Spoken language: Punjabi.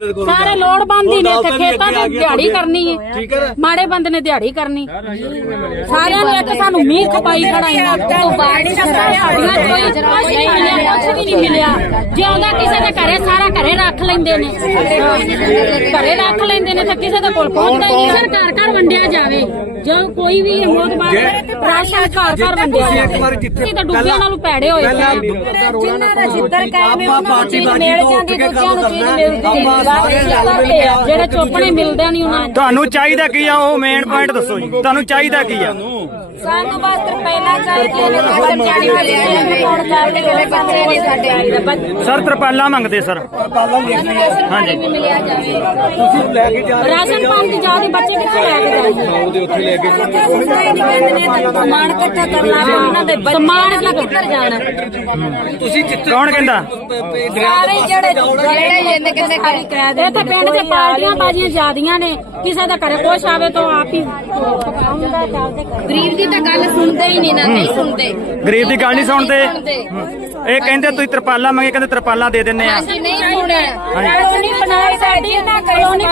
ਸਾਰੇ ਲੋੜਵੰਦੀ ਨੇ ਤੇ ਖੇਤਾਂ 'ਚ ਦਿਹਾੜੀ ਕਰਨੀ ਹੈ। ਠੀਕ ਹੈ ਨਾ? ਮਾੜੇ ਬੰਦੇ ਨੇ ਦਿਹਾੜੀ ਕਰਨੀ। ਸਾਰਿਆਂ ਨੇ ਇੱਕ ਸਾਨੂੰ ਮੀਂਹ ਖਪਾਈ ਖੜਾਈਆਂ ਤੋਂ ਬਾੜੀ ਸਾਡੀਆਂ ਕੋਈ ਕੁਛ ਵੀ ਨਹੀਂ ਮਿਲਿਆ। ਜੇ ਆਉਂਦਾ ਕਿਸੇ ਦੇ ਘਰੇ ਸਾਰਾ ਘਰੇ ਰੱਖ ਲੈਂਦੇ ਨੇ। ਘਰੇ ਰੱਖ ਲੈਂਦੇ ਨੇ ਤੇ ਕਿਸੇ ਦੇ ਕੋਲ ਪਹੁੰਚਦਾ ਨਹੀਂ। ਸਰਕਾਰ ਘਰ ਵੰਡਿਆ ਜੋ ਕੋਈ ਵੀ ਮੋਦਬਾਰ ਰਾਸ਼ਨ ਘਰ ਘਰ ਵੰਡਿਆ ਤੁਸੀਂ ਇੱਕ ਜਾਵੇ ਵਾਰ ਜਿੱਥੇ ਅਸੀਂ ਤਾਂ ਡੁੱਬਿਆਂ ਨਾਲੋਂ ਪੈੜੇ ਹੋਏ। ਜਿਨ੍ਹਾਂ ਦਾ ਕਾਇਮ ਹੈ ਉਹਨਾਂ ਨੂੰ ਚੀਜ਼ ਮਿਲ ਜਾਂਦੀ ਦੂਜਿਆਂ ਨੂੰ ਚੀਜ਼ ਮਿਲਦੀ ਜਿਹੜੇ ਚੋਪੜੇ ਮਿਲਦੇ ਨਹੀਂ ਉਹਨਾਂ ਨੂੰ। ਤੁਹਾਨੂੰ ਚਾਹੀਦਾ ਕੀ ਆ? ਉਹ ਮੇਨ ਪੁਆਇੰਟ ਦੱਸੋ ਜੀ। ਤੁਹਾਨੂੰ ਚਾਹੀਦਾ ਕੀ ਆ? ਸਾਨੂੰ ਬਸ ਪਹਿਲਾਂ ਚਾਹੀਦੀ ਨੇ ਚਾੜੀ ਵਾਲੇ ਰਿਪੋਰਟ ਕਰਕੇ ਜਿਹੜੇ ਬੱਚੇ ਨੇ ਸਾਡੇ ਆਈ ਦਾ ਸਰ ਤਰਪਾਲਾਂ ਮੰਗਦੇ ਸਰ। ਪਾਲਾ ਲਿਖਣੀ ਹੈ ਹਾਂਜੀ। ਵੀ ਮਿਲਿਆ ਜਾਵੇ। ਤੁਸੀਂ ਲੈ ਕੇ ਜਾ ਰਹੇ ਰਾਸ਼ਨ ਪਾਣੀ ਦੀ ਜਾਦੀ ਬੱਚੇ ਕਿੱਥੇ ਲੈ ਕੇ ਜਾਈਏ ਉਹਦੇ ਉੱਥੇ ਲੈ ਕੇ ਸਮਾਨ ਇਕੱਠਾ ਕਰਨਾ ਤੇ ਉਹਨਾਂ ਦੇ ਸਮਾਨ ਦਾ ਕਿੱਧਰ ਜਾਣਾ ਤੁਸੀਂ ਜਿੱਥੇ ਕੌਣ ਕਹਿੰਦਾ? ਸਾਰੇ ਜਿਹੜੇ ਜਿਹੜੇ ਜਿੰਦ ਕਿਸੇ ਕਰੀ ਕਹਿ ਦੇ ਇੱਥੇ ਪਿੰਡ 'ਚ ਪਾਰਟੀਆਂ ਬਾਜੀਆਂ ਜ਼ਿਆਦੀਆਂ ਨੇ ਕਿਸੇ ਦਾ ਘਰੇ ਕੁਛ ਆਵੇ ਤਾਂ ਆਪ ਹੀ ਗਰੀਬ ਦੀ ਤਾਂ ਗੱਲ ਸੁਣਦੇ ਹੀ ਨਹੀਂ ਨਾ ਨਹੀਂ ਸੁਣਦੇ। ਗਰੀਬ ਦੀ ਗੱਲ ਨਹੀਂ ਸੁਣਦੇ। ਇਹ ਕਹਿੰਦੇ ਤੁਸੀਂ ਤਰਪਾਲਾਂ ਮੰਗੇ ਕਹਿੰਦੇ ਤਰਪਾਲਾਂ ਦੇ ਦਿੰਨੇ ਆ। ਅਸੀਂ ਨਹੀਂ ਸੁਣਿਆ ਕਲੋਨੀ ਬਣਾਈ ਸਾਡੀ ਨਾ ਕਲੋਨੀ